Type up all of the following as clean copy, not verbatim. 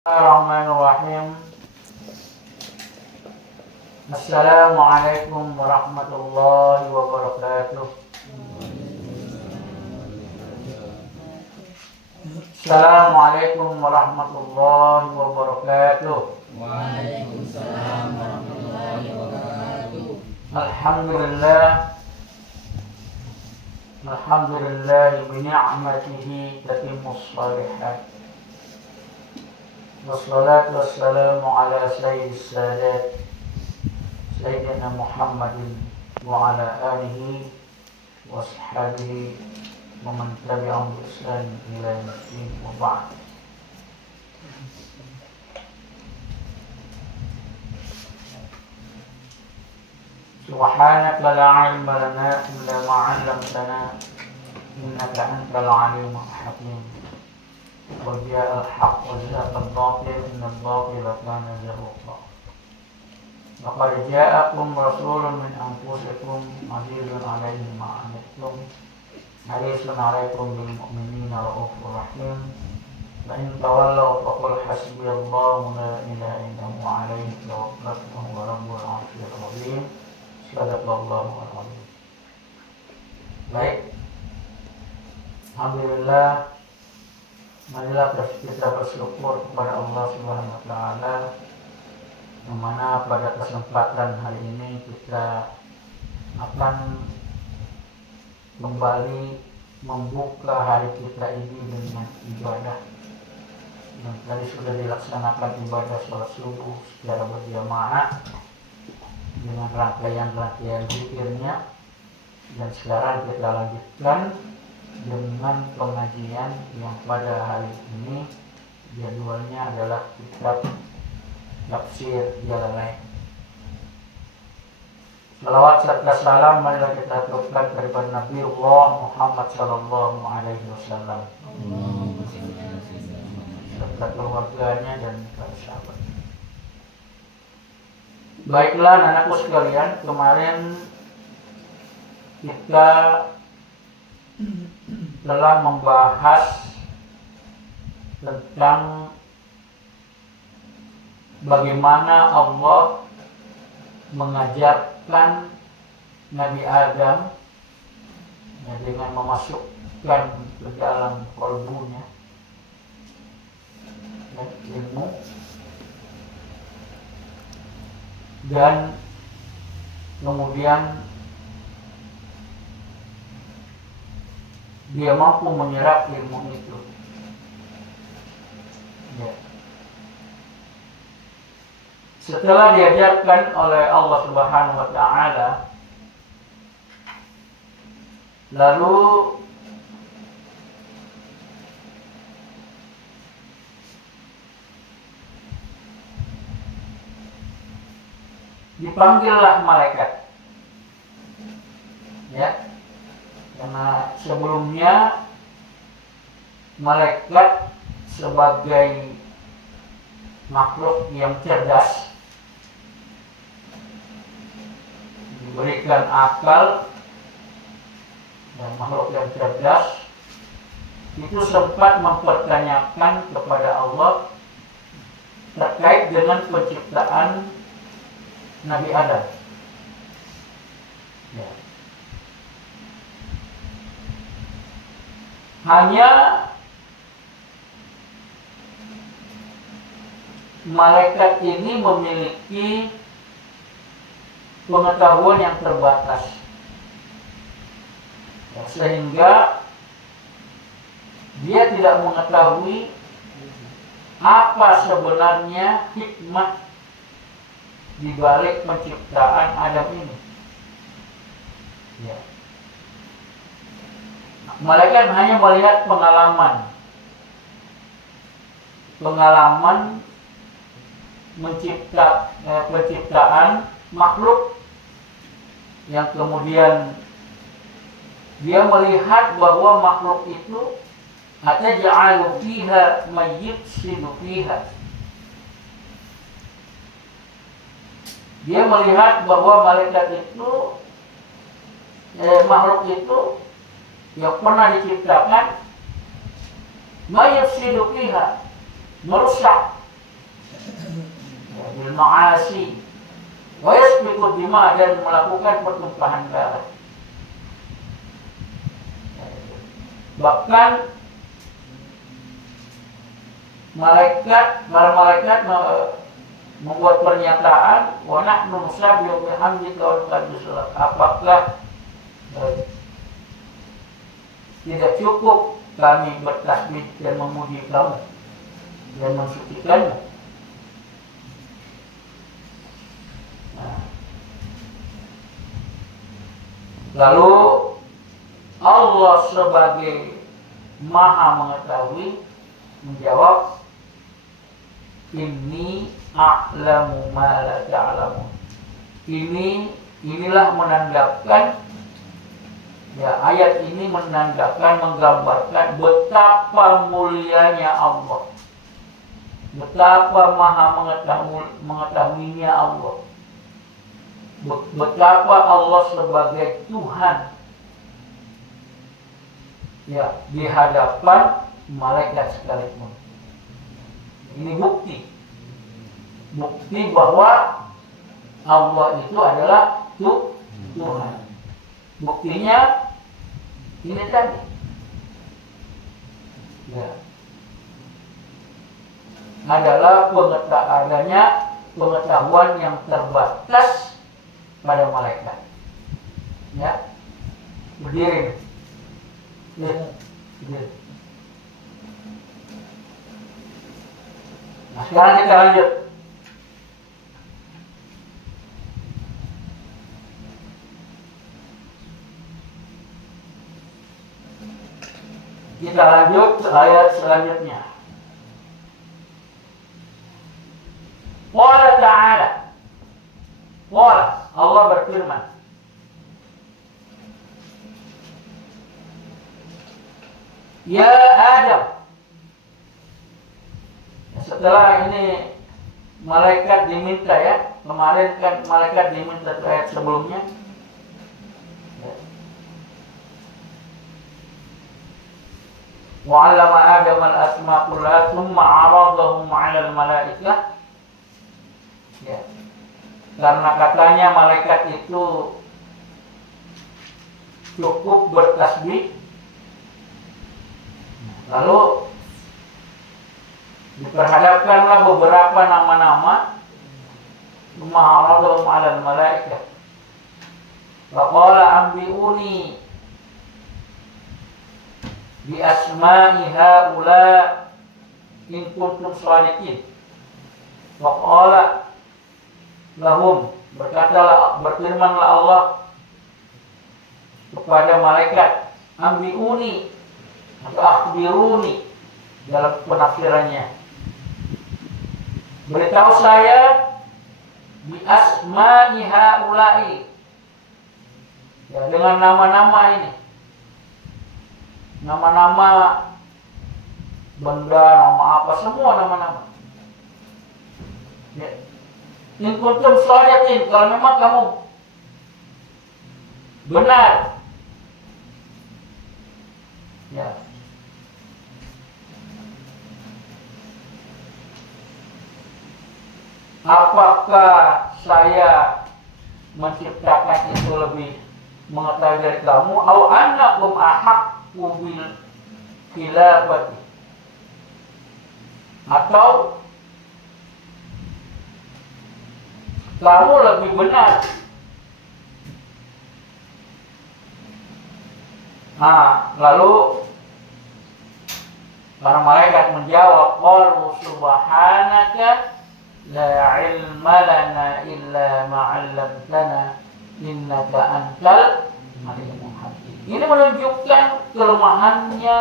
Bismillahirrahmanirrahim. Assalamualaikum warahmatullahi wabarakatuh. Assalamualaikum warahmatullahi wabarakatuh. Waalaikumsalam warahmatullahi wabarakatuh. Alhamdulillah bi ni'matihi tatimmus shalihat. Wassalatu wassalamu ala sayyidis sadat Sayyidina Muhammadin wa ala alihi wa ashabihi wa man tabi'ahum bi ihsan ila yaumil wa ba'd. Subhanaka la ilma lana illa ma 'allamtana innaka antal alimul hakim. وجاء الحق وزهق الباطل إن الباطل كان زهوقا. لقد جاءكم رسول من أنفسكم عزيز عليه ما عنتم حريص عليكم بالمؤمنين رؤوف رحيم فإن تولوا فقل حسبي الله لا إله إلا هو عليه توكلت وهو رب العرش العظيم. صدق الله العظيم. Baik, alhamdulillah, marilah kita bersyukur kepada Allah Subhanahu wa taala yang mana pada kesempatan hari ini kita akan kembali membuka hari kita ini dengan ibadah. Dan tadi sudah dilaksanakan ibadah sholat subuh secara berjamaah dengan rangkaian zikirnya, dan sekarang kita lanjutkan dengan pengajian yang pada hari ini jadwalnya adalah kitab tafsir Jalalain. Salawat serta salam marilah kita aturkan kepada Nabi Allah Muhammad sallallahu alaihi wasallam serta keluarganya dan para sahabat. Baiklah anakku sekalian, kemarin kita telah membahas tentang bagaimana Allah mengajarkan Nabi Adam dengan memasukkan ke dalam kalbunya ilmu, dan kemudian dia mampu menyerap ilmu itu. Ya. Setelah diajarkan oleh Allah Subhanahu wa taala, lalu dipanggillah malaikat. Ya. Karena sebelumnya malaikat sebagai makhluk yang cerdas, diberikan akal, dan makhluk yang cerdas itu sempat mempertanyakan kepada Allah terkait dengan penciptaan Nabi Adam. Ya. Hanya malaikat ini memiliki pengetahuan yang terbatas, sehingga dia tidak mengetahui apa sebenarnya hikmah di balik penciptaan Adam ini. Ya. Malaikat hanya melihat pengalaman penciptaan makhluk, yang kemudian dia melihat bahwa makhluk itu ataj'alu fiha mayyufsidu fiha. Dia melihat bahwa malaikat itu makhluk itu yang pernah diciptakan mayufsidu fiha, merusak bil ma'asi wa yasfiku dima, dan melakukan pertumpahan darah. Bahkan para malaikat membuat pernyataan, wa nahnu nusabbihu bihamdika wa nuqaddisu lak. Apakah tidak cukup kami bertasbih dan memuji kamu dan mensucikanmu? Lalu Allah sebagai Maha Mengetahui menjawab, inni a'lamu ma la ta'lamun. Inilah menandakan, ya, ayat ini menandakan, menggambarkan betapa mulianya Allah, betapa Maha mengetahuinya Allah, betapa Allah sebagai Tuhan, ya, di hadapan malaikat sekalipun. Ini bukti bahwa Allah itu adalah Tuhan. Buktinya ini tadi, ya, adalah pengetahuan yang terbatas pada malaikat. Ya, berdiri. Nah, sekarang kita lanjut. Kita lanjut ke ayat selanjutnya. Qala ta'ala. Allah berfirman, ya Adam. Setelah ini malaikat diminta, ya, kemarin kan malaikat diminta di ayat sebelumnya, wa 'allama Adam al-asma' kullaha tsumma 'aradahum 'ala al-malaikah. Ya. Karena katanya malaikat itu cukup bertasbih, lalu diperhadapkanlah beberapa nama-nama, tsumma 'aradahum 'ala al-malaikah. Wa qala anbi'uni bi asma'i haula in kuntum shadiqin. Wa qala lahum, berfirmanlah Allah kepada malaikat, ambiuni atau akhbiruni dalam penafsirannya, beritahu saya bi asma'i haula'i, ya, dengan nama-nama ini, nama-nama benda, nama apa, semua nama-nama. Ya. In kuntum shadiqin, kalau memang kamu benar, ya, apakah saya menciptakan itu lebih mengetahui dari kamu? Au annakum ahaqqu bil khilafati, atau kamu lebih benar. Nah, lalu para malaikat menjawab, qalu subhanaka la ilma lana illa ma 'allamtana innaka antal alimul hakim. Ini menunjukkan kelemahannya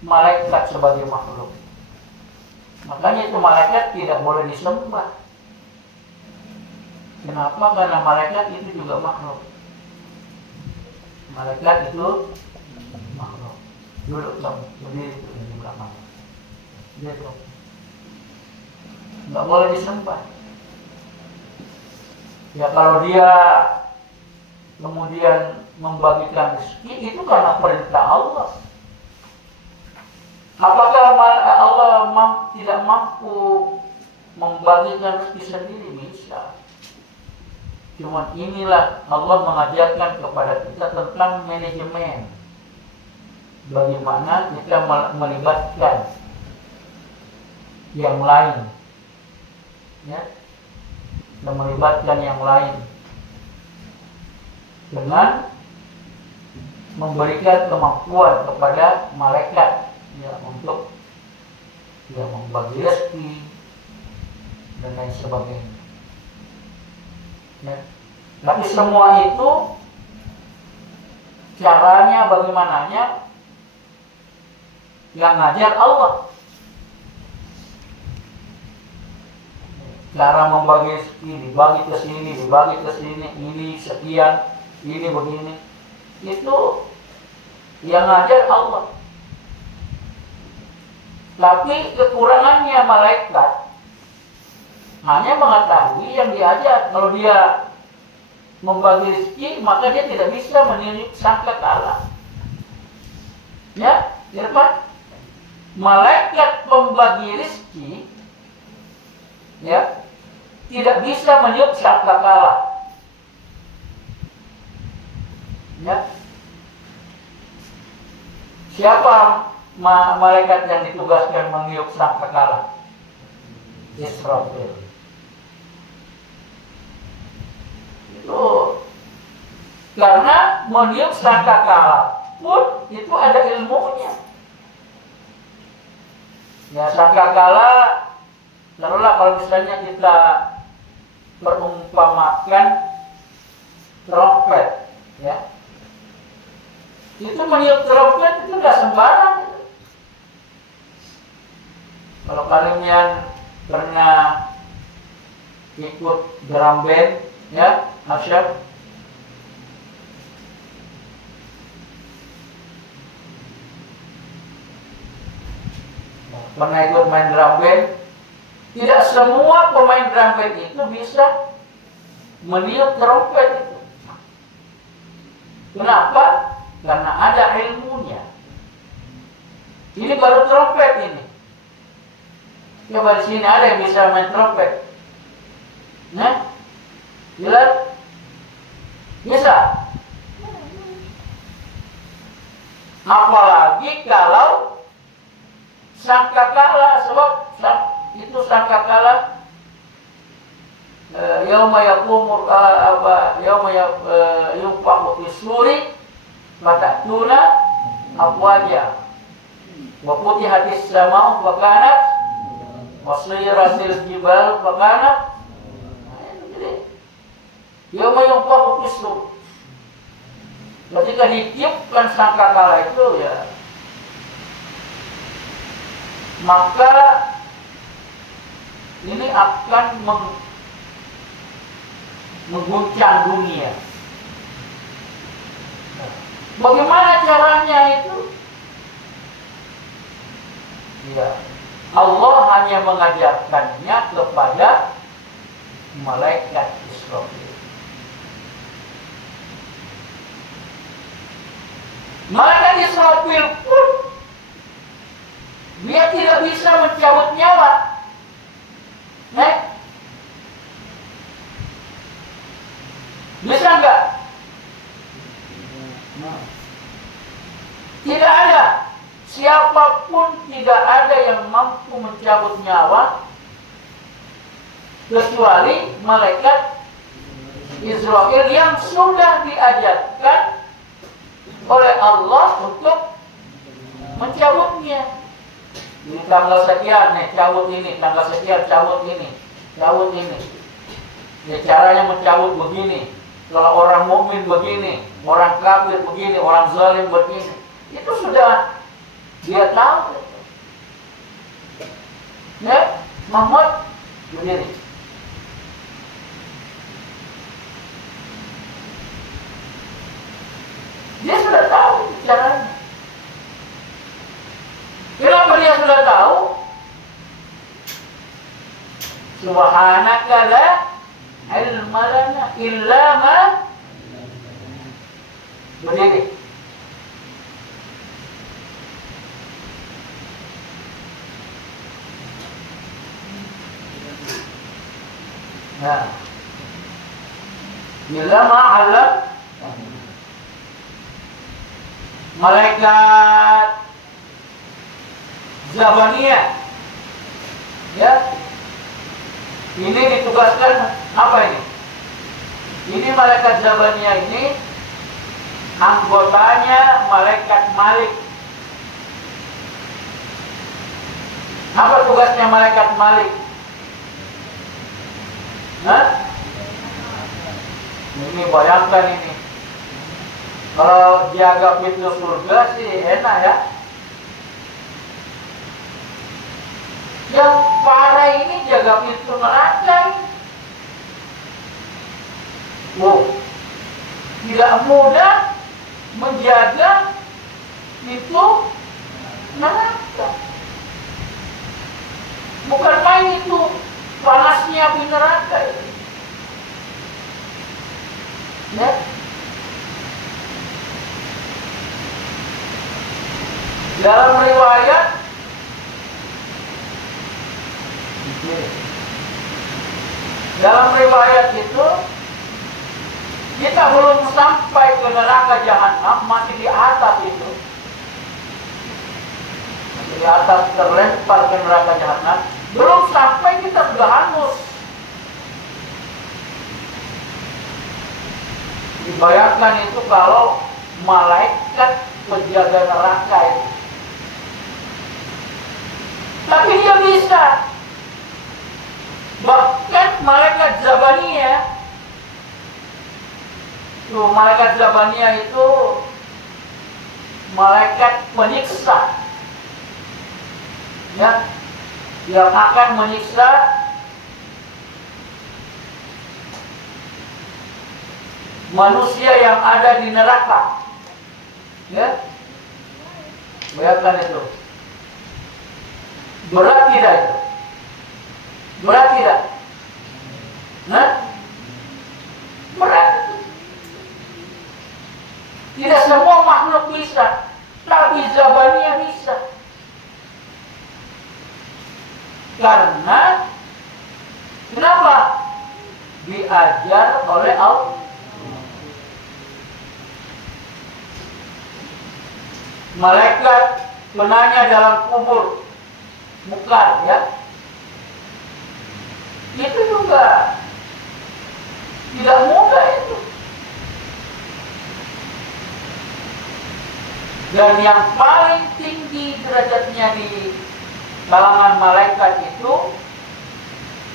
malaikat sebagai makhluk. Makanya itu malaikat tidak boleh disembah. Kenapa? Karena malaikat itu juga makhluk. Malaikat itu makhluk. Duduk kamu, berdiri itu di belakang. Gitu. Nggak boleh disembah. Ya, kalau dia kemudian membagikan rezeki, itu karena perintah Allah. Apakah Allah tidak mampu membagikan rezeki sendiri bisa. Cuma inilah Allah mengajarkan kepada kita tentang manajemen. Bagaimana kita melibatkan yang lain, ya, dan melibatkan yang lain dengan memberikan kemampuan kepada malaikat, ya, untuk ya membagi rezeki dan lain sebagainya. Ya. Tapi semua itu caranya bagaimananya yang ngajar Allah. Cara membagi rezeki, dibagi ke sini, dibagi ke sini, ini sekian, ini begini. Itu yang ngajar Allah. Tapi kekurangannya malaikat hanya mengetahui yang diajar. Kalau dia membagi rezeki, maka dia tidak bisa menilik sangkakala. Ya, Irfan? Malaikat pembagi rezeki, ya, tidak bisa meniup sangkakala. Ya. Siapa malaikat yang ditugaskan meniup sangkakala? Israfil. Itu karena meniup sangkakala pun itu ada ilmunya. Ya, sangkakala, taruhlah kalau misalnya kita perumpamakan trompet, ya, itu meniup trompet itu nggak sembarang. Kalau kalian pernah ikut drum band, ya, Asyaf, pernah ikut main drum band, tidak semua pemain drum band itu bisa meniup trompet itu. Kenapa? Karena ada ilmunya. Ini baru trompet ini. Coba di sini ada yang bisa main trompet. Nah, jelas? Bisa. Apalagi kalau sangkakala, sebab itu sangkakala yauma yaqumur yauma yunfakhu fis-suri fatatuna afwaja wa futihatis sama'u wa kanat wasiratil jibal wa kanat. Yauma yunfakhu fis-suri, ketika ditiupkan sangkakala itu, ya, maka ini akan mengguncang dunia. Bagaimana caranya itu? Ya, Allah hanya mengajarkannya kepada malaikat Israfil. Malaikat Israfil pun dia tidak bisa mencabut nyawa. Bisa enggak? Tidak ada. Siapapun tidak ada yang mampu mencabut nyawa kecuali malaikat Israfil yang sudah diajarkan oleh Allah untuk mencabutnya. Di tanggal sekian nih cabut ini, tanggal sekian cabut ini, cabut ini. Ya, caranya mencabut begini. Kalau orang mukmin begini, orang kafir begini, orang zalim begini. Itu sudah dia tahu. Ya, Muhammad berdiri. Dia sudah tahu caranya. Kenapa dia sudah tahu? Subhanaka la ilma lana illa ma. Berdiri. Nah, bila ma'alam malaikat Zabaniyah, ya, ini ditugaskan apa ini? Ini malaikat Zabaniyah ini anggotanya malaikat Malik. Apa tugasnya malaikat Malik? Hah? Ini bayangkan ini. Kalau jaga pintu surga sih enak ya. Yang parah ini jaga pintu neraka. Tidak mudah menjaga pintu neraka. Bukan main itu panasnya api neraka itu. Ya. Dalam riwayat itu kita belum sampai ke neraka jahanam, masih di atas itu. Masih di atas terlempar ke neraka jahanam, belum sampai kita sudah hangus. Dibayangkan itu kalau malaikat penjaga neraka itu. Tapi dia bisa. Bahkan malaikat Zabaniyah, malaikat Zabaniyah itu malaikat penyiksa, ya, yang akan menyiksa manusia yang ada di neraka, ya. Bayangkan itu. Berat tidak itu? Berat tidak? Nah, berat. Tidak semua makhluk bisa, tapi Zabaniyah bisa. Karena kenapa? Diajar oleh Allah. Malaikat menanya dalam kubur, mukar, ya. Itu juga tidak mudah itu. Dan yang paling tinggi derajatnya di kalangan malaikat itu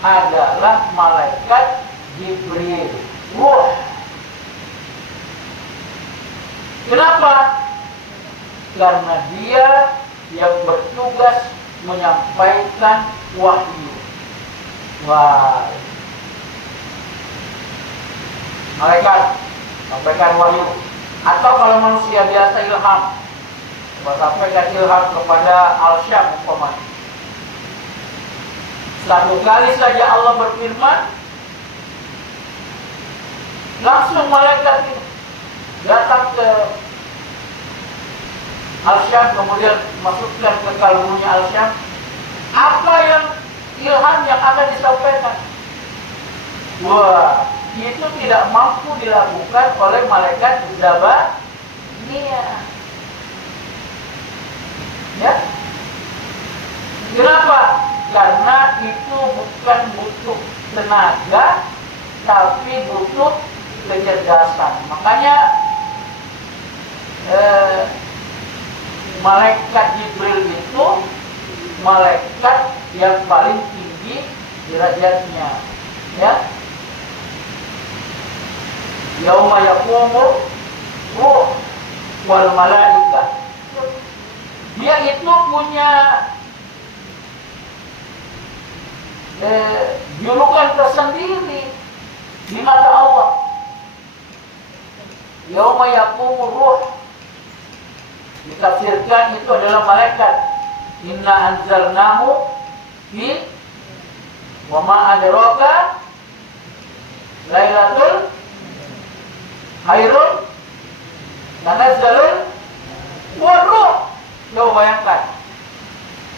adalah malaikat Jibril. Wah. Kenapa? Karena dia yang bertugas menyampaikan wahyu. Wah, malaikat sampaikan wahyu. Atau kalau manusia biasa ilham, sampaikan ilham kepada Al-Syam umpamanya. Satu kali saja Allah berfirman, langsung malaikat itu datang ke Al-Syam, kemudian masukkan ke kalbunya Al-Syam apa yang ilham yang akan disampaikan. Wah, itu tidak mampu dilakukan oleh malaikat Zabaniyah. Ya. Kenapa? Karena itu bukan butuh tenaga, tapi butuh kecerdasan. Makanya malaikat Jibril itu malaikat yang paling tinggi derajatnya, ya. Yauma yaqumu ruh wal malaikah. Dia itu punya julukan tersendiri di mata Allah. Yauma yaqumu ruh, ditafsirkan itu adalah malaikat. Inna anzalnahu fi wa ma adraka lailatul khairun tanazzalul waruh. Coba bayangkan,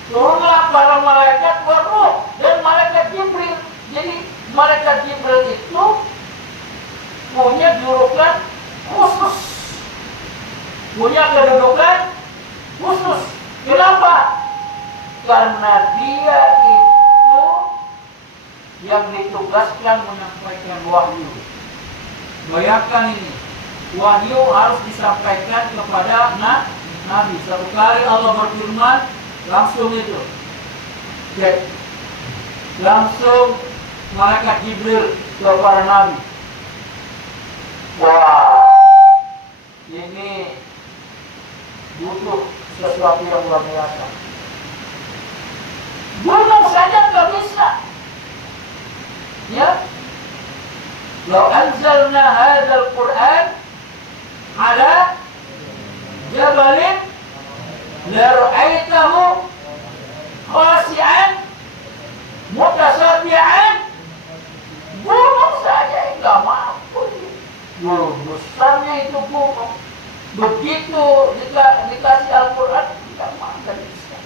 turunlah para malaikat waruh dan malaikat Jibril. Jadi malaikat Jibril yang ditugaskan menyampaikan wahyu. Bayangkan ini, wahyu harus disampaikan kepada Nabi. Satu kali Allah berfirman, langsung itu cek, langsung malaikat Jibril kepada Nabi. Wah, ini butuh sesuatu yang luar biasa. Gunung saja nggak bisa. Ya, lau anzalna hadzal Qur'an ala jabalin la ra'aitahu khashi'an mutasaddian. Gunung saja nggak mampu. Besarnya itu gunung. Begitu dikasih Al-Quran, nggak bisa.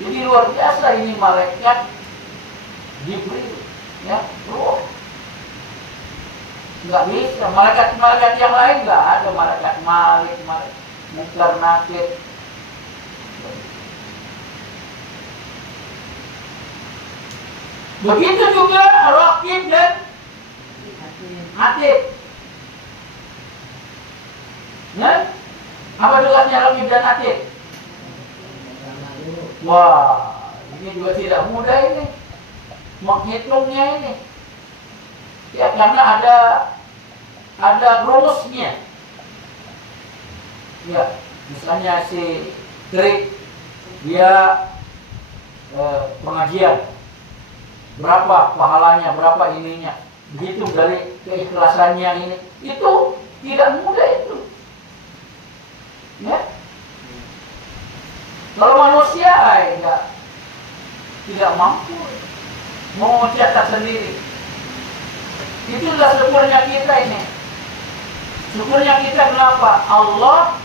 Jadi luar biasa ini malaikat Jibril, ya, roh. Nggak bisa. Malaikat yang lain nggak ada. Malaikat Malik, malaikat Munkar Nakir. Begitu juga Raqib dan Atid. Ya? Apa tugasnya Raqib dan Atid? Wah, ini juga tidak mudah ini menghitungnya ini. Ya, karena ada rumusnya. Ya, misalnya si Trik dia pengajian, berapa pahalanya, berapa ininya, begitu dari keikhlasannya ini, itu tidak mudah itu. Ya, kalau manusia tidak mampu mau mencetak sendiri. Itulah syukurnya kita ini. Syukurnya kita kenapa? Allah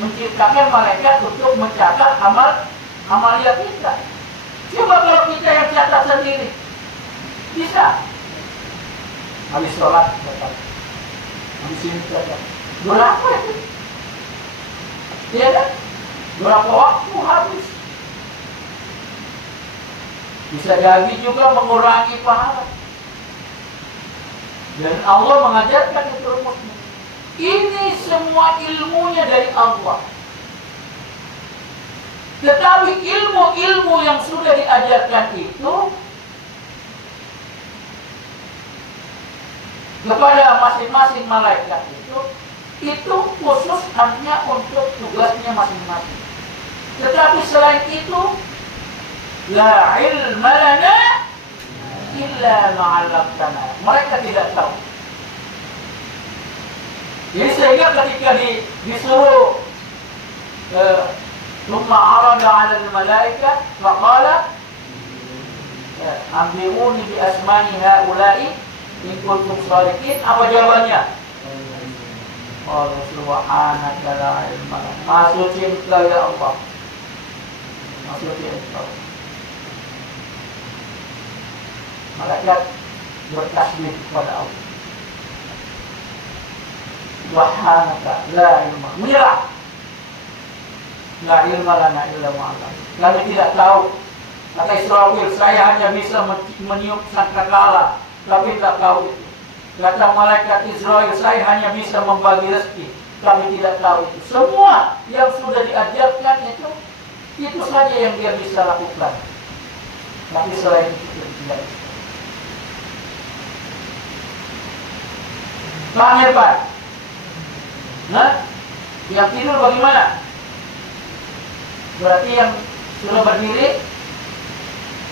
menciptakan malaikat untuk mencatat amalia kita. Coba kalau kita yang catat sendiri, bisa? Habis sholat, dapat. Habis ini dapat. Berapa itu? Ya kan? Berapa waktu habis? Bisa jadi juga mengurangi pahala. Dan Allah mengajarkan itu rumusnya. Ini semua ilmunya dari Allah. Tetapi ilmu-ilmu yang sudah diajarkan itu kepada masing-masing malaikat itu khusus hanya untuk tugasnya masing-masing. Tetapi selain itu, la ilma lana illa ma'allamtana. Mereka tidak tahu. Jadi sehingga ketika disuruh thumma arada 'ala al-malaika faqala ambiuni bi asmani haula'i in kuntum shadiqin. Apa jawabannya? Allah subhanaka la ilma lana. Maksudnya ya Allah. Maksudnya Allah. Malaikat bertasbih kepada Allah. Subhanaka la ilma. Menyerah. La ilma lana illa ma'alam. Kami tidak tahu. Kata Israfil, saya hanya bisa meniup sangkakala, tapi tidak tahu itu. Kata malaikat Israel, saya hanya bisa membagi rezeki, kami tidak tahu itu. Semua yang sudah diajarkan itu saja yang dia bisa lakukan. Tapi selain itu tidak bisa. Paham ya Pak? Nah, yang tidur bagaimana? Berarti yang sudah berdiri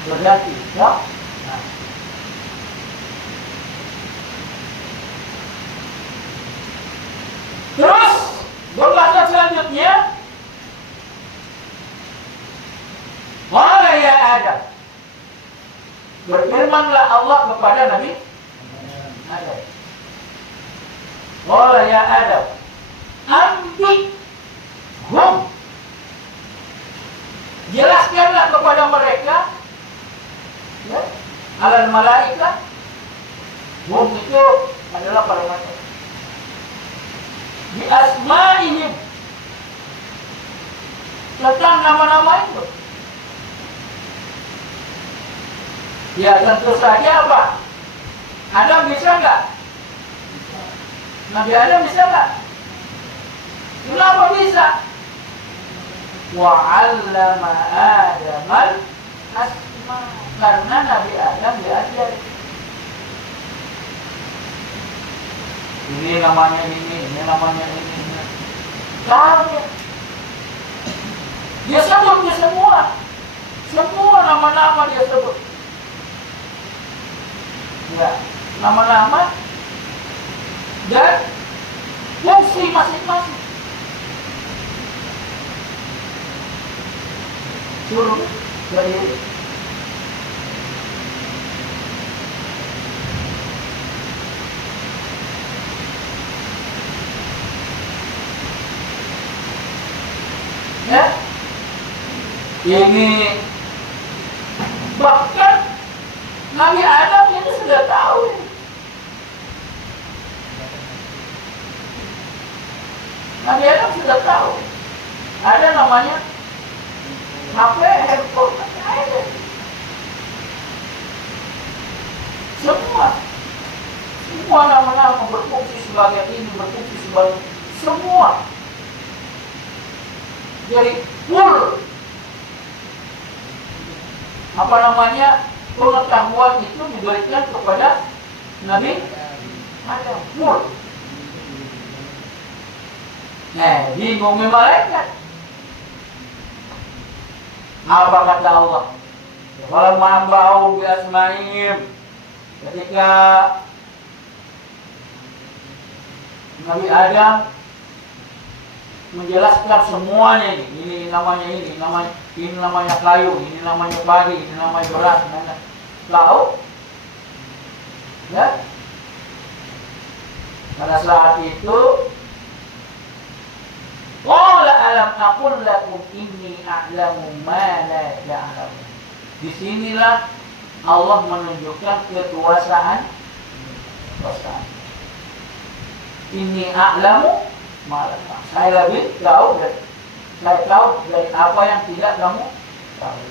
berganti, ya? Nah. Terus berkata selanjutnya, wahai ya Adam, berfirmanlah Allah kepada Nabi Adam. Wahai ya Adam, ambi hum, jelaskanlah kepada mereka, ya, alal malaika. Hum itu adalah para malaikat. Di asma'ihim, tentang nama-nama itu. Ya tentu saja apa? Adam bisa nggak? Nabi Adam bisa nggak? Kenapa bisa? Wa 'allama Adamal asma, karena Nabi Adam diajar. Ini namanya ini namanya ini. Tahu ya? Dia sebut dia semua nama-nama dia sebut. Ya, nama-nama dan fungsi masing-masing. Suruh dari ya, ini bahkan Nabi Adam itu sudah tahu. Nabi Adam sudah tahu. Ada namanya HP, handphone, ada. Semua nama-nama berfungsi sebagai ini, berfungsi sebagai semua. Jadi full pengetahuan itu diberikan kepada Nabi Adam full. Bingungnya malaikat. Apa kata Allah? Kalau ma'amba'u bi asma'ihim, ketika Nabi Adam menjelaskan semuanya ini namanya kayu, ini namanya padi, ini namanya beras, tahu? Ya. Pada saat itu, qala alam aqul lakum inni a'lamu ma la ta'lamun. Disinilah Allah menunjukkan kekuasaan. Inni a'lamu malah saya lebih tahu dari apa yang tidak kamu tahu.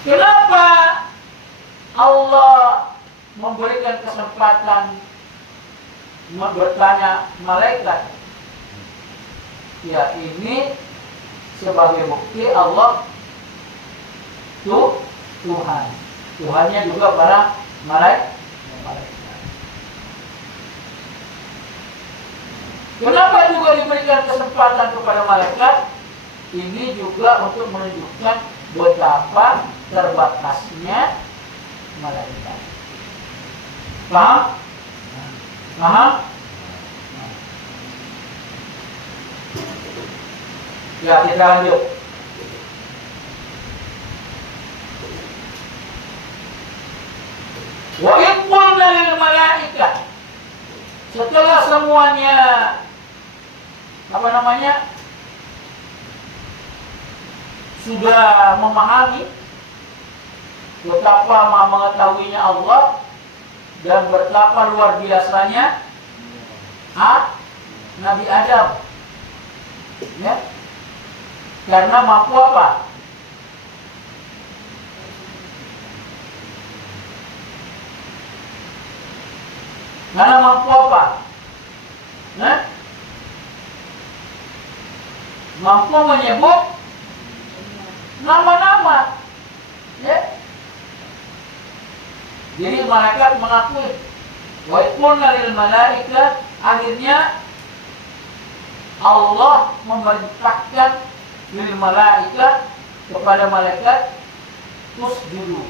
Kenapa Allah memberikan kesempatan bertanya malaikat? Ya, ini sebagai bukti Allah Tuhannya juga para malaikat. Kenapa juga diberikan kesempatan kepada malaikat? Ini juga untuk menunjukkan betapa terbatasnya malaikat. Paham? Ya, kita lanjut. Wa yaqulna lil malaikah, setelah semuanya sudah memahami betapa mengetahuinya Allah dan betapa luar biasanya Nabi Adam, ya, karena mampu apa? Karena mampu apa? Mampu menyebut nama-nama. Ya. Jadi malaikat mengakui. Wa qulna lil malaikah, akhirnya Allah memerintahkan lil malaikah kepada malaikat tusjudu.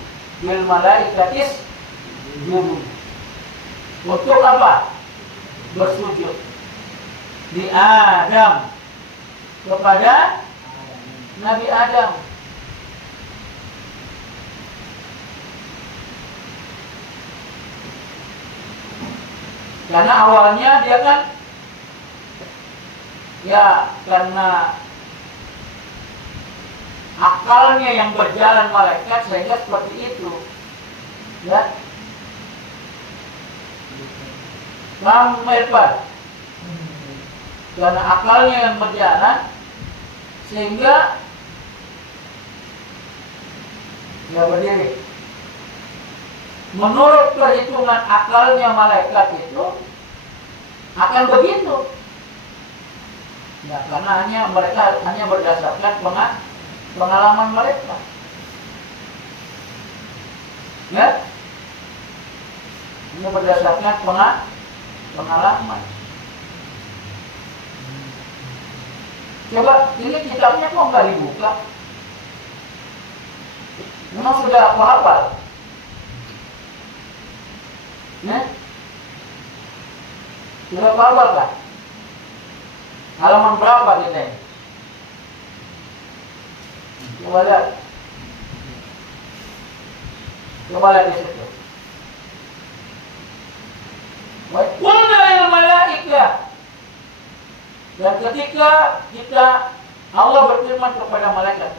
Lil malaikatis judu. Untuk apa? Bersujud di Adam, kepada Nabi Adam. Karena awalnya dia kan, ya, karena akalnya yang berjalan malaikat sehingga seperti itu, ya. Paham, Irfan? karena akalnya yang berjalan, sehingga dia berdiri. Menurut perhitungan akalnya malaikat itu akan begitu. Ya, karena mereka hanya berdasarkan pengalaman mereka. Ya, ini berdasarkan pengalaman. Coba ini kitabnya kok nggak dibuka? Memang sudah aku hafal. Ya? Sudah aku hafal kan? Halaman berapa kita ini? Coba lihat. Coba lihat di situ. Wa qulna lil malaikah. Dan ketika Allah berfirman kepada malaikat,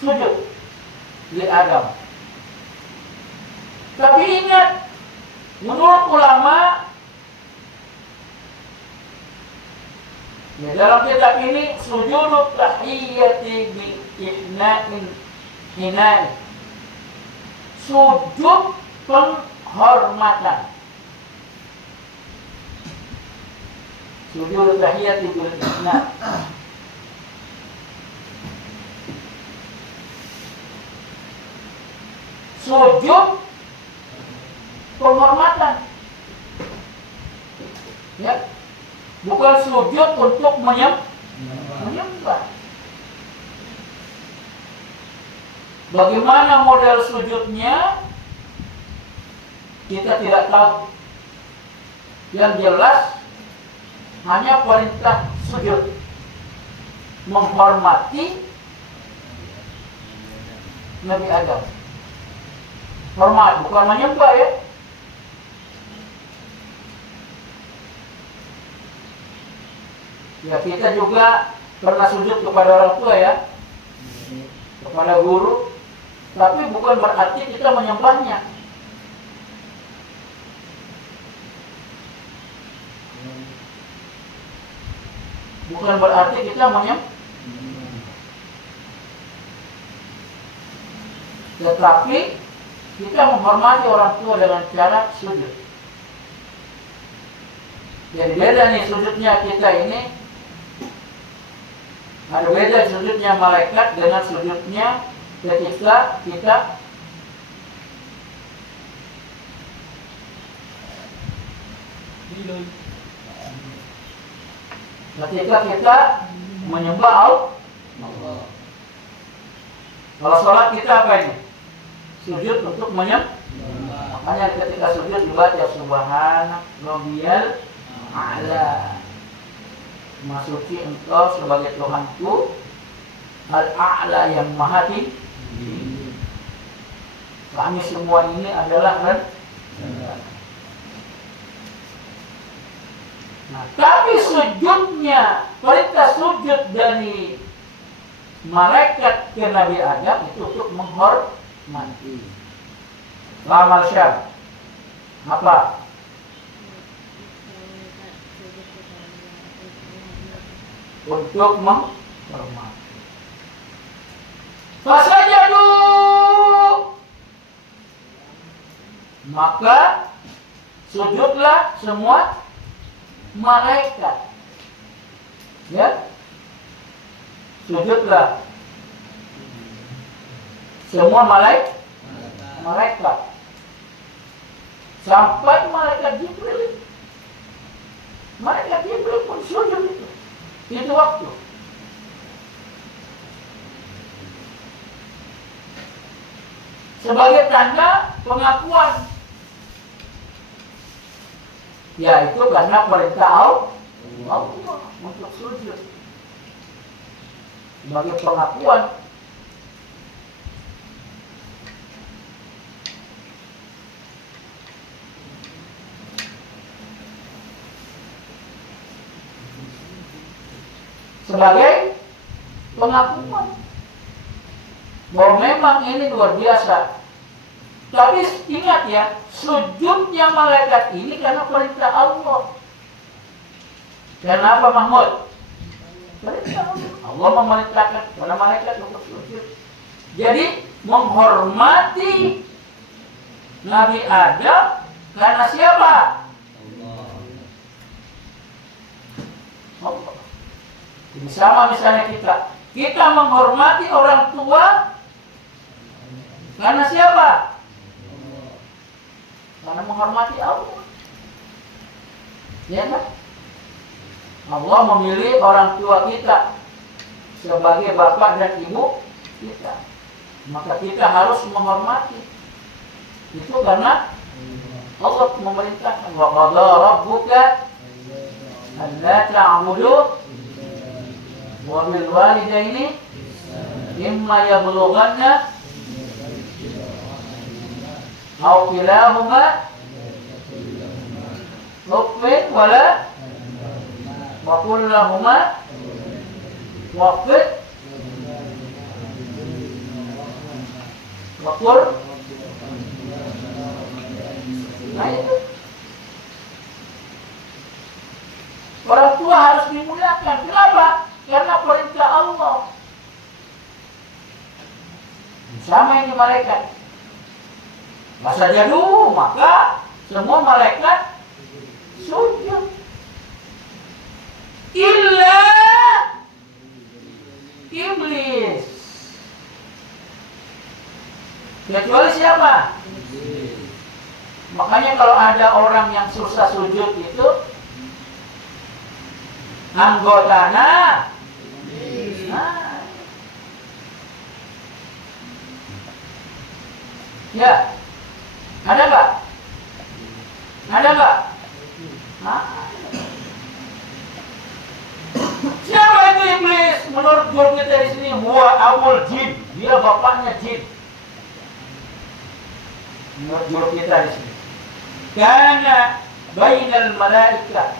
sujud di Adam. Tapi ingat, menurut ulama, ya dalam kitab ini sujud tahiyyati bi hinai. Sujud penghormatan. Sujud tahiyyati bil hinai. Sujud penghormatan. Ya. Bukan sujud untuk menyembah. Bagaimana model sujudnya kita tidak tahu. Yang jelas hanya perintah sujud, menghormati Nabi Adam. Hormat, bukan menyembah ya. Ya, kita juga pernah sujud kepada orang tua ya, kepada guru, tapi bukan berarti kita menyembahnya. Bukan berarti kita menyembah, tetapi kita menghormati orang tua dengan cara sujud. Jadi beda nih sujudnya kita ini. Ada beda sujudnya malaikat dengan sujudnya ketika kita menyembah Allah. Kalau sholat kita apa ini? Sujud untuk menyembah. Makanya ketika sujud dibaca subhanak rabbiyal a'la. Masuki engkau sebagai Tuhanku al-a'la yang maha tinggi. Kami semua ini adalah Nah, tapi sujudnya, perintah sujud dari malaikat ke Nabi Adam itu untuk menghormati. Lamal syar. Apa? Untuk menghormati. Fasajadu, maka sujudlah semua malaikat. Ya, sujudlah semua malaikat. Sampai malaikat Jibril. Malaikat Jibril pun sujud itu. Itu waktu. Sebagai tanda pengakuan. Ya, itu karena perintah Allah untuk sujud. Sebagai pengakuan. Sebagai pengakuan bahwa memang ini luar biasa. Tapi ingat ya, sujudnya malaikat ini karena perintah Allah. Kenapa Mahmud? Allah memerintahkan kepada malaikat untuk sujud. Jadi menghormati Nabi Adam karena siapa? Allah. Jadi sama misalnya kita menghormati orang tua karena siapa? Karena menghormati Allah. Ya kan? Allah memilih orang tua kita sebagai bapak dan ibu kita. Maka kita harus menghormati. Itu karena Allah memerintahkan wa qadha rabbuka alla ta'budu wa bil walidaini imma yablughanna aw kilahuma uffin wala wa qul lahuma waqfid wa qul. Nah itu orang tua harus dimuliakan. Kenapa? Karena perintah Allah. Sama ini malaikat. Masa jadu, maka semua malaikat sujud. Illa iblis. Kecuali siapa? Makanya kalau ada orang yang susah sujud itu anggotana. Nah. Ya. Ada enggak? Ada enggak? Nah. Siapa itu iblis? Menurut guru kita di sini, huwa awal jin. Dia bapaknya jin. Menurut guru kita di sini. Karena bainal malaika.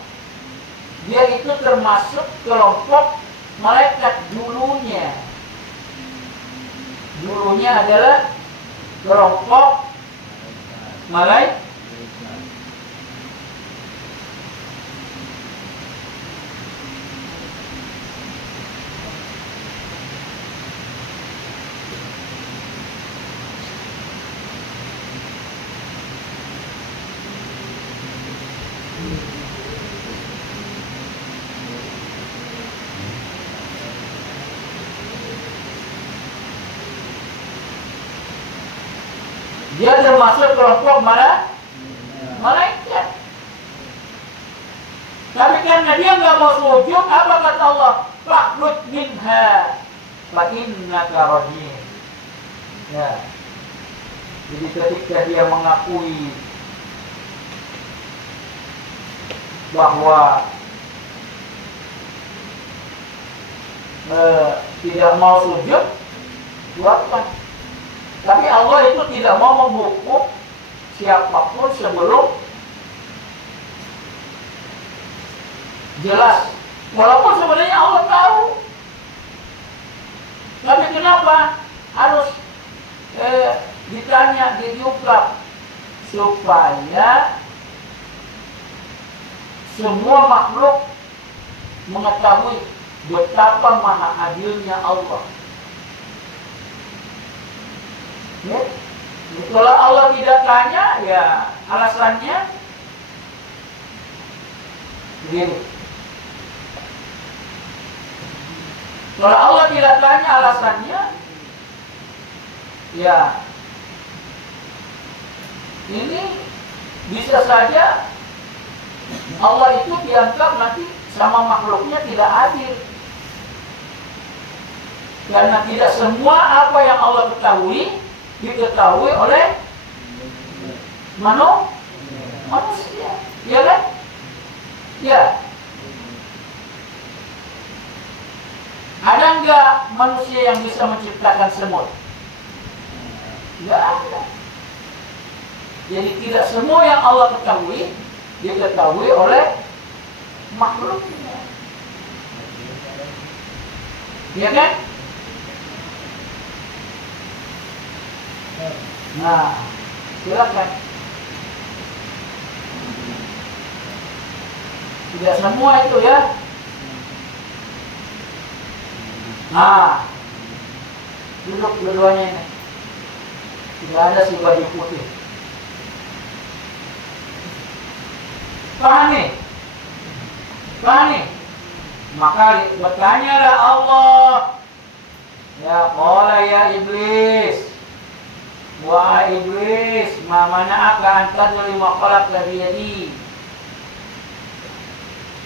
Dia itu termasuk kelompok malaikat dulunya. Dulunya adalah kelompok malaikat. Dia termasuk kelompok malaikat. Tapi karena dia nggak mau sujud, apa kata Allah? Fakhruj minha fa innaka rajim. Ya. Jadi ketika dia mengakui bahwa tidak mau sujud, buatkan. Tapi Allah itu tidak mau menghukum siapapun sebelum jelas. Walaupun sebenarnya Allah tahu. Tapi kenapa harus ditanya, diungkap? Supaya semua makhluk mengetahui betapa maha adilnya Allah. Ya. Kalau Allah tidak tanya, ya alasannya begini. Kalau Allah tidak tanya alasannya, ya ini bisa saja Allah itu dianggap nanti sama makhluknya tidak adil. Karena tidak semua apa yang Allah ketahui diketahui oleh manusia, ya kan? Ya. Ada enggak manusia yang bisa menciptakan semut? Enggak ada. Jadi tidak semua yang Allah ketahui diketahui oleh makhluknya. Ya kan? Nah, silakan. Tidak semua itu ya. Nah, duduk dua-duanya ini. Tidak ada si baju putih. Paham nih? Paham nih? Maka bertanyalah Allah. Ya qala ya iblis. Wahai iblis, ma mana'aka an tadri ma khalaqta bi yadi?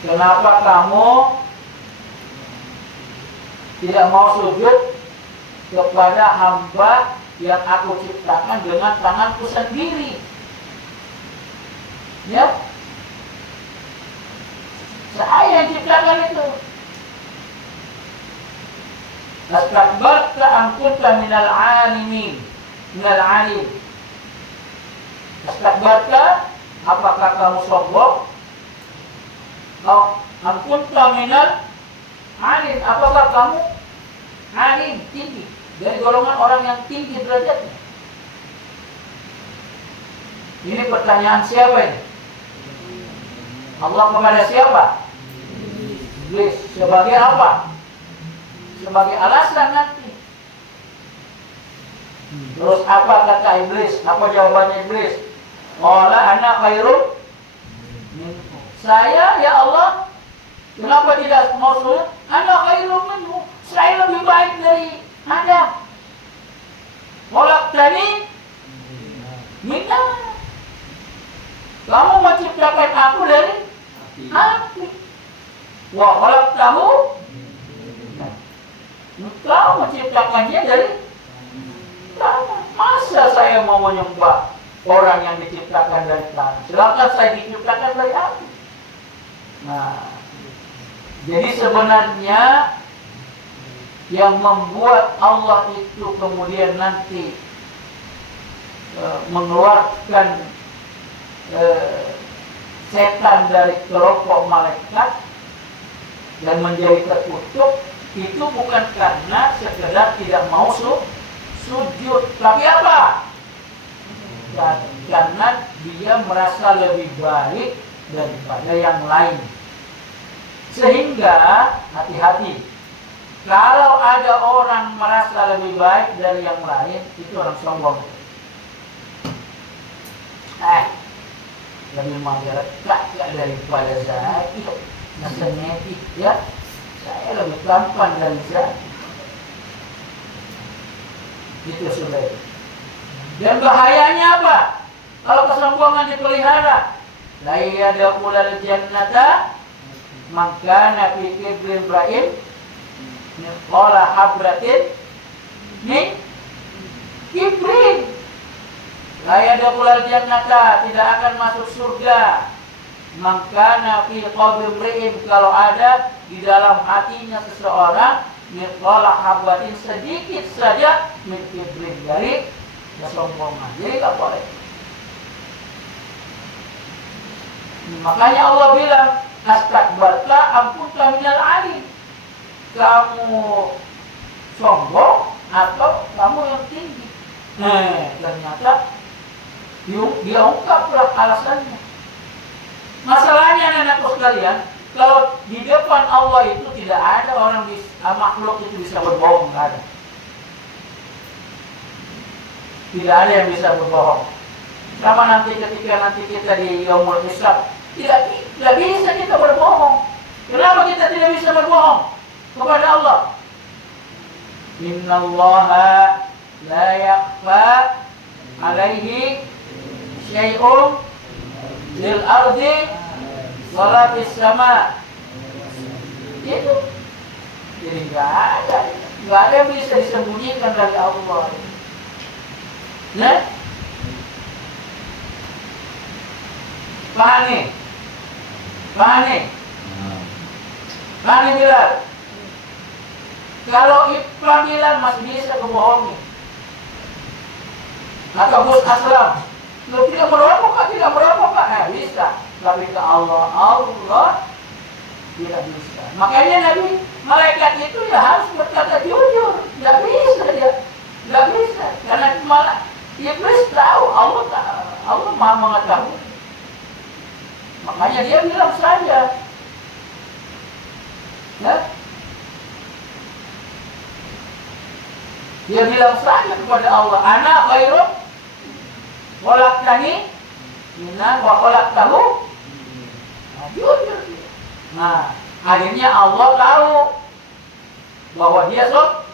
Kenapa kamu tidak mau sujud kepada hamba yang aku ciptakan dengan tanganku sendiri? Ya, saya yang ciptakan itu. Astakbarta am kunta minal alimin, minal alim. Astakbarta, apakah kamu sombong? Am kunta minal alim, apakah kamu alim, tinggi, dari golongan orang yang tinggi derajatnya? Ini pertanyaan siapa ini? Allah kepada siapa? Iblis. Sebagai apa? Sebagai alasan nanti. Terus apa kata iblis? Apa jawabannya iblis? Qala ana khairun minhu. Saya ya Allah, kenapa tidak mau sujud? Ana khairun minhu. Saya lebih baik dari Adam. Khalaqtani min nar. Kamu menciptakan aku dari api. Wa khalaqtahu, engkau menciptakannya dari tanah. Masa saya mau menyembah orang yang diciptakan dari tanah, sedangkan saya diciptakan dari api? Nah, jadi sebenarnya yang membuat Allah itu kemudian nanti mengeluarkan setan dari kelompok malaikat dan menjadi terkutuk, itu bukan karena sekedar tidak mau sujud, tapi apa? Karena dia merasa lebih baik daripada yang lain. Sehingga hati-hati, kalau ada orang merasa lebih baik dari yang lain, itu orang sombong. Lebih masyarakat daripada saya, nasenetik ya. Saya lebih tampan dari saya. Itu sudah. Dan bahayanya apa? Kalau kesombongan dipelihara, la yadkhulul jannata man kana fi kibrin ra'in qala habratin ni kibrin. La yadkhulul jannata, tidak akan masuk surga. Man kana fi qabrin, kalau ada di dalam hatinya seseorang qala habratin, sedikit saja min kibrin, dari kesombongan. Jadi tak boleh. Makanya Allah bilang, astakbarta am kunta minal alim. Kamu sombong atau kamu yang tinggi? Ternyata dia ungkaplah alasannya. Masalahnya anak-anakku sekalian, kalau di depan Allah itu tidak ada orang makhluk itu bisa berbohong, nggak ada. Tidak ada yang bisa berbohong. Sama nanti ketika kita di yaumul hisab, tidak bisa kita berbohong. Kenapa kita tidak bisa berbohong kepada Allah? Innallaha la yakhfa alaihi syai'un fil ardi wala fis sama. Itu. Jadi nggak ada yang bisa disembunyikan dari Allah. Nah, paham nih? Bilal. Kalau panggilan masih bisa kebohongi. Atau Gus Aslam, lu tidak merokok kan? Bisa. Tapi ke Allah tidak bisa. Makanya Nabi, malaikat itu ya harus berkata jujur. Tidak bisa. Karena malah Iblis tahu, Allah Maha mengetahui. Makanya dia bilang saja, Dia bilang saja kepada Allah, ana khairum khalaqtani minna wa khalaqtahu. Jujur dia. Nah, akhirnya Allah tahu bahwa dia sok.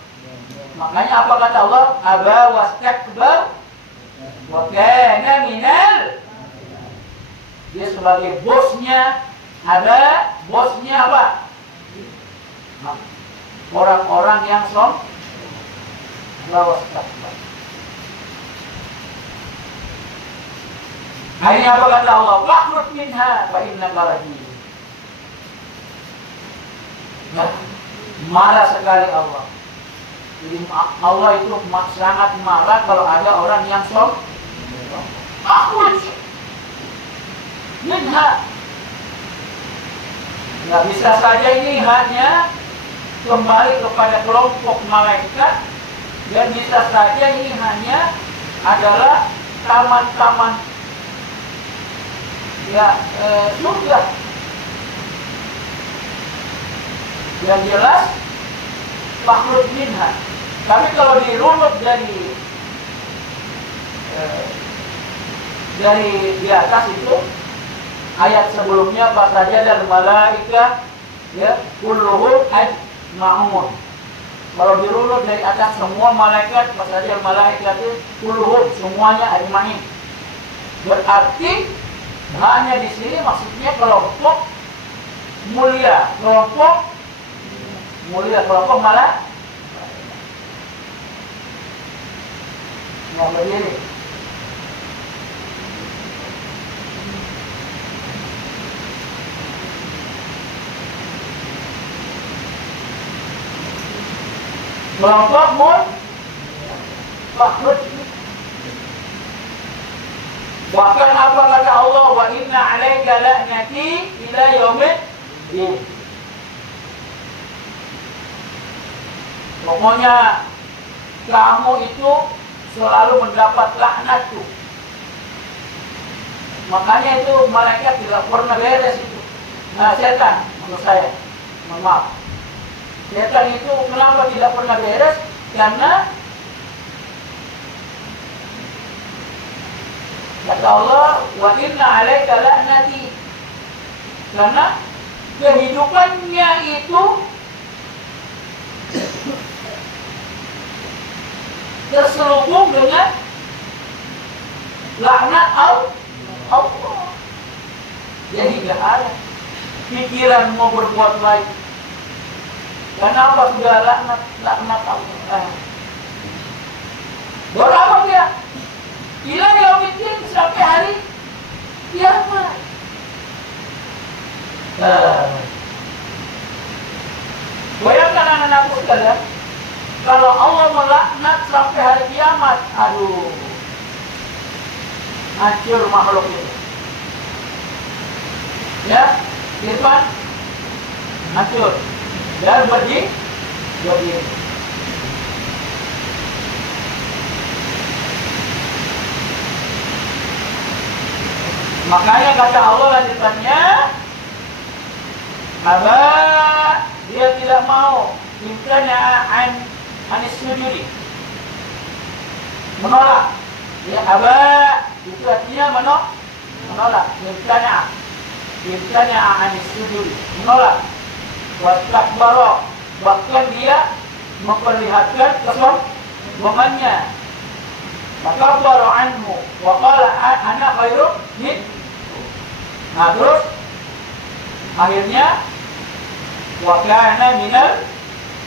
Makanya apa kata Allah? Aba wastakbar wa kana minal. Dia sebagai bosnya, ada bosnya apa? Orang-orang yang som. Wastakbar. Akhirnya apa kata Allah? Fakhruj minha fa innaka rajim. Nah, marah sekali Allah. Jadi Allah itu sangat marah kalau ada orang yang som. Fakhruj minha. Nggak bisa saja ini hanya kembali kepada kelompok malaikat, dan bisa saja ini hanya adalah taman-taman surga. Yang jelas fakhruj minha. Tapi kalau dirunut dari di atas itu ayat sebelumnya pas saja dan malaika ya kulluhum ajma'un. Kalau dirunut dari atas semua malaikat pas saja malaikat itu kulluhum semuanya ajma'in. Berarti hanya di sini maksudnya kelompok mulia, kelompok malah yang berdiri. Kelompok fakhruj. Bahkan apa kata Allah? Wa inna 'alaika la'nati ila yaumid din. Pokoknya kamu itu selalu mendapat laknatku. Makanya itu malaikat tidak pernah beres itu. Nah, setan menurut saya, mohon maaf. Setan itu kenapa tidak pernah beres? Karena kata Allah, wa inna 'alaika la'nati. Karena kehidupannya itu terselubung dengan laknat Allah. Jadi tidak ada pikiran mau berbuat baik. Kenapa sudah laknat Allah? Berapa dia? Ila yaumiddin, sampai hari kiamat. Bayangkan anak-anakku sekalian, kalau Allah melaknat sampai hari kiamat, aduh, hancur makhluk ini. Ya, Irfan, hancur. Dan berdiri. Makanya kata Allah lanjutannya, Aba, dia tidak mau, imtana anis sujudi, menolak. Ya, aba itu artinya menolak. Imtana anis sujudi, menolak. Wastakbara, bahkan dia memperlihatkan kesombongannya. Takabbaru anhu wa qala ana khairum min. Nah, terus akhirnya wa kana minal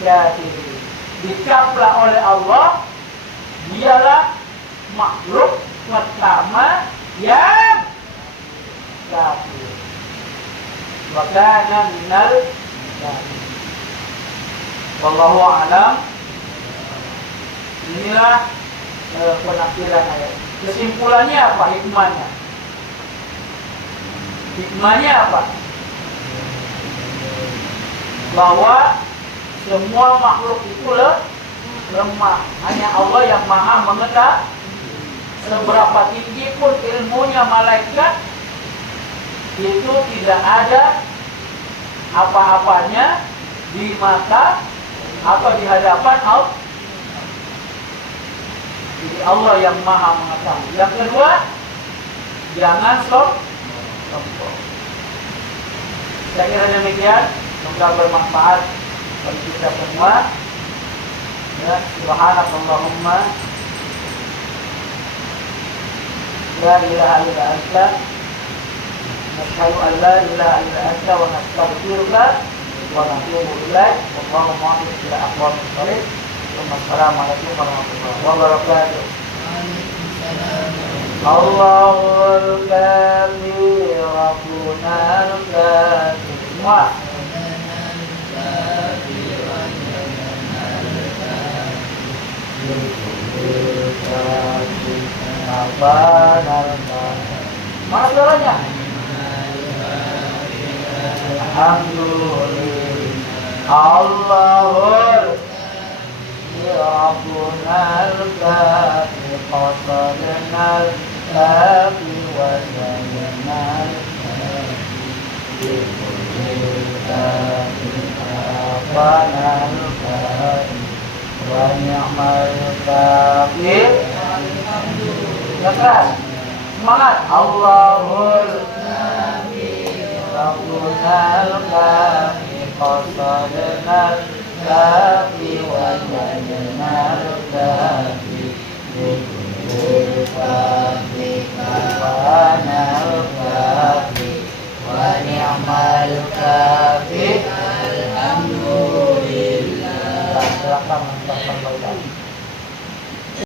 kafirin. Dicaplah oleh Allah, dialah makhluk pertama yang kafir. Wa kana minal kafirin. Wallahu a'lam. Inilah penafsiran ayat. Kesimpulannya apa? Hikmahnya. Hikmahnya apa? Bahwa semua makhluk itu lemah. Hanya Allah yang maha mengetahui. Seberapa tinggi pun ilmunya malaikat, itu tidak ada apa-apanya di mata atau di hadapan Jadi Allah yang maha mengetahui. Yang kedua, jangan sombong. Saya kira demikian. Semoga bermanfaat bagi kita semua. Ya, subhanakallahumma la ilaha illa anta nashhadu an la ilaha illa anta wa nastaghfiruka wa natubu ilaik. Wallahu muwaffiq ila aqwamit thoriq. Wassalamualaikum warahmatullahi wabarakatuh. Allahul kafi Rabbunal kafi. Mana suaranya? Alhamdulillah. Allahul Rabbunal kafi qasadnal kafi wa zayanal kafi Rabbanal kafi wa ni'mal kafi. Keras, semangat. Allahul Rabbunal kafi qasadnal kafi wa zayanal kafi likulli kafi Rabbanal kafi wa ni'mal kafi. Alhamdulillah. Silakan